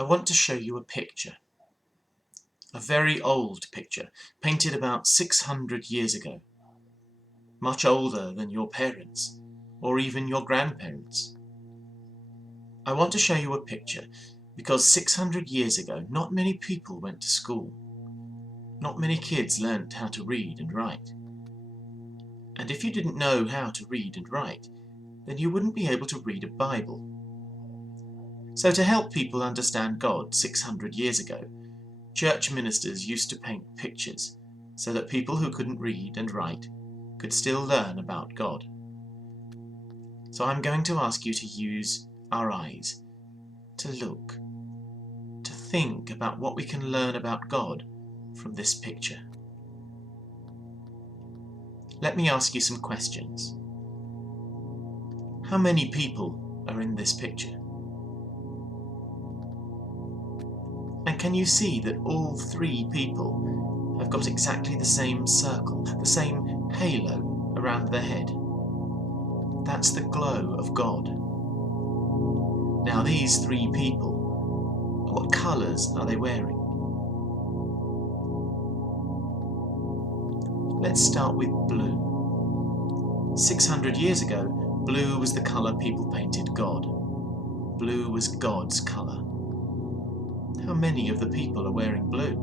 I want to show you a picture. A very old picture, painted about 600 years ago. Much older than your parents, or even your grandparents. I want to show you a picture because 600 years ago, not many people went to school. Not many kids learnt how to read and write. And if you didn't know how to read and write, then you wouldn't be able to read a Bible. So to help people understand God 600 years ago, church ministers used to paint pictures so that people who couldn't read and write could still learn about God. So I'm going to ask you to use our eyes to look, to think about what we can learn about God from this picture. Let me ask you some questions. How many people are in this picture? And can you see that all three people have got exactly the same circle, the same halo around their head? That's the glow of God. Now these three people, what colours are they wearing? Let's start with blue. 600 years ago, blue was the colour people painted God. Blue was God's colour. How many of the people are wearing blue?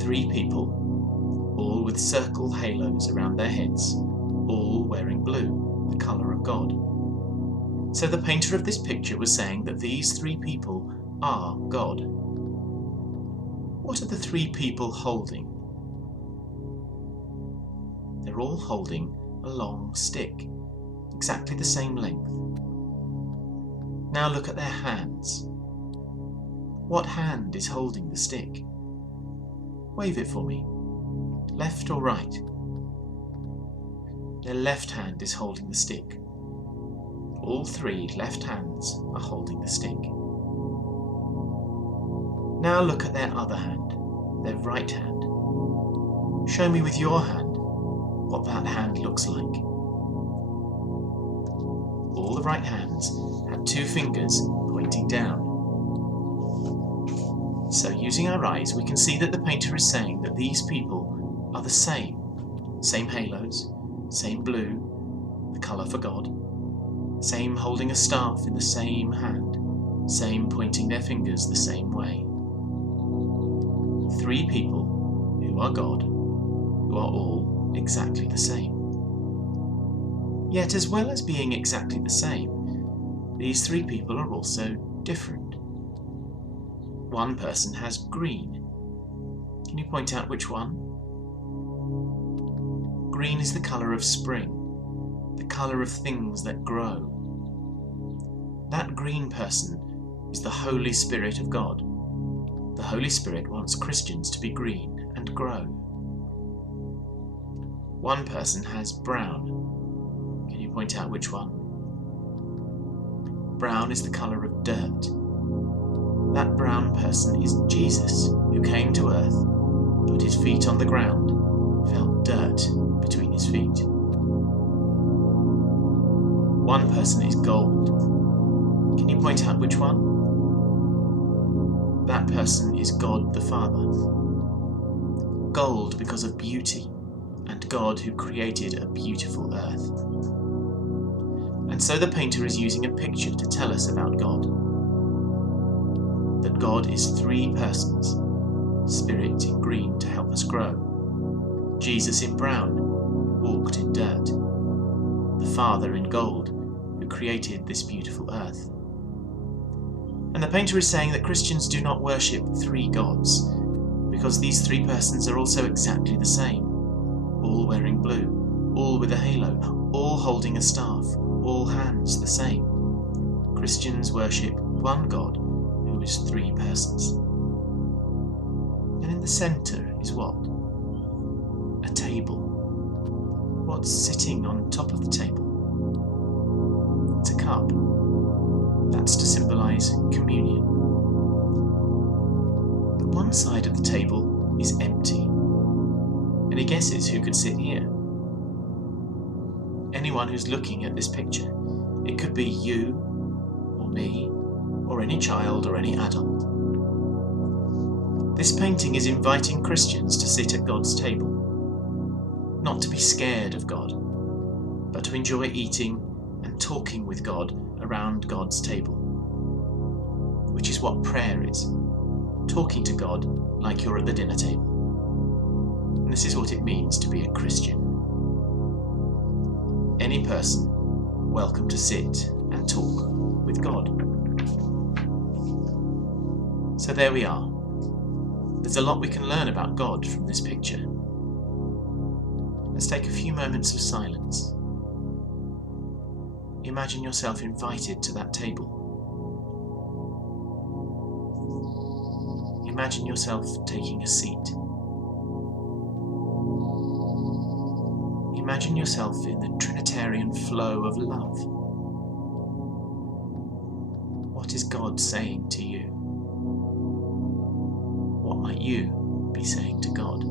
3 people, all with circle halos around their heads, all wearing blue, the colour of God. So the painter of this picture was saying that these 3 people are God. What are the 3 people holding? They're all holding a long stick, exactly the same length. Now look at their hands. What hand is holding the stick? Wave it for me. Left or right? Their left hand is holding the stick. All 3 left hands are holding the stick. Now look at their other hand, their right hand. Show me with your hand what that hand looks like. All the right hands have 2 fingers pointing down. So using our eyes, we can see that the painter is saying that these people are the same. Same halos, same blue, the colour for God, same holding a staff in the same hand, same pointing their fingers the same way. 3 people who are God, who are all exactly the same. Yet as well as being exactly the same, these 3 people are also different. One person has green. Can you point out which one? Green is the colour of spring, the colour of things that grow. That green person is the Holy Spirit of God. The Holy Spirit wants Christians to be green and grow. One person has brown. Can you point out which one? Brown is the colour of dirt. That brown person is Jesus, who came to earth, put his feet on the ground, felt dirt between his feet. One person is gold. Can you point out which one? That person is God the Father. Gold because of beauty, and God who created a beautiful earth. And so the painter is using a picture to tell us about God. That God is 3 persons, Spirit in green to help us grow, Jesus in brown, who walked in dirt, the Father in gold, who created this beautiful earth. And the painter is saying that Christians do not worship 3 gods, because these 3 persons are also exactly the same, all wearing blue, all with a halo, all holding a staff, all hands the same. Christians worship one God, who is 3 persons. And in the centre is what? A table. What's sitting on top of the table? It's a cup. That's to symbolise communion. But one side of the table is empty. Any guesses who could sit here? Anyone who's looking at this picture. It could could be you, or me, or any child or any adult. This painting is inviting Christians to sit at God's table, not to be scared of God, but to enjoy eating and talking with God around God's table, which is what prayer is, talking to God like you're at the dinner table. And this is what it means to be a Christian. Any person welcome to sit and talk with God. So there we are. There's a lot we can learn about God from this picture. Let's take a few moments of silence. Imagine yourself invited to that table. Imagine yourself taking a seat. Imagine yourself in the Trinitarian flow of love. What is God saying to you? What might you be saying to God?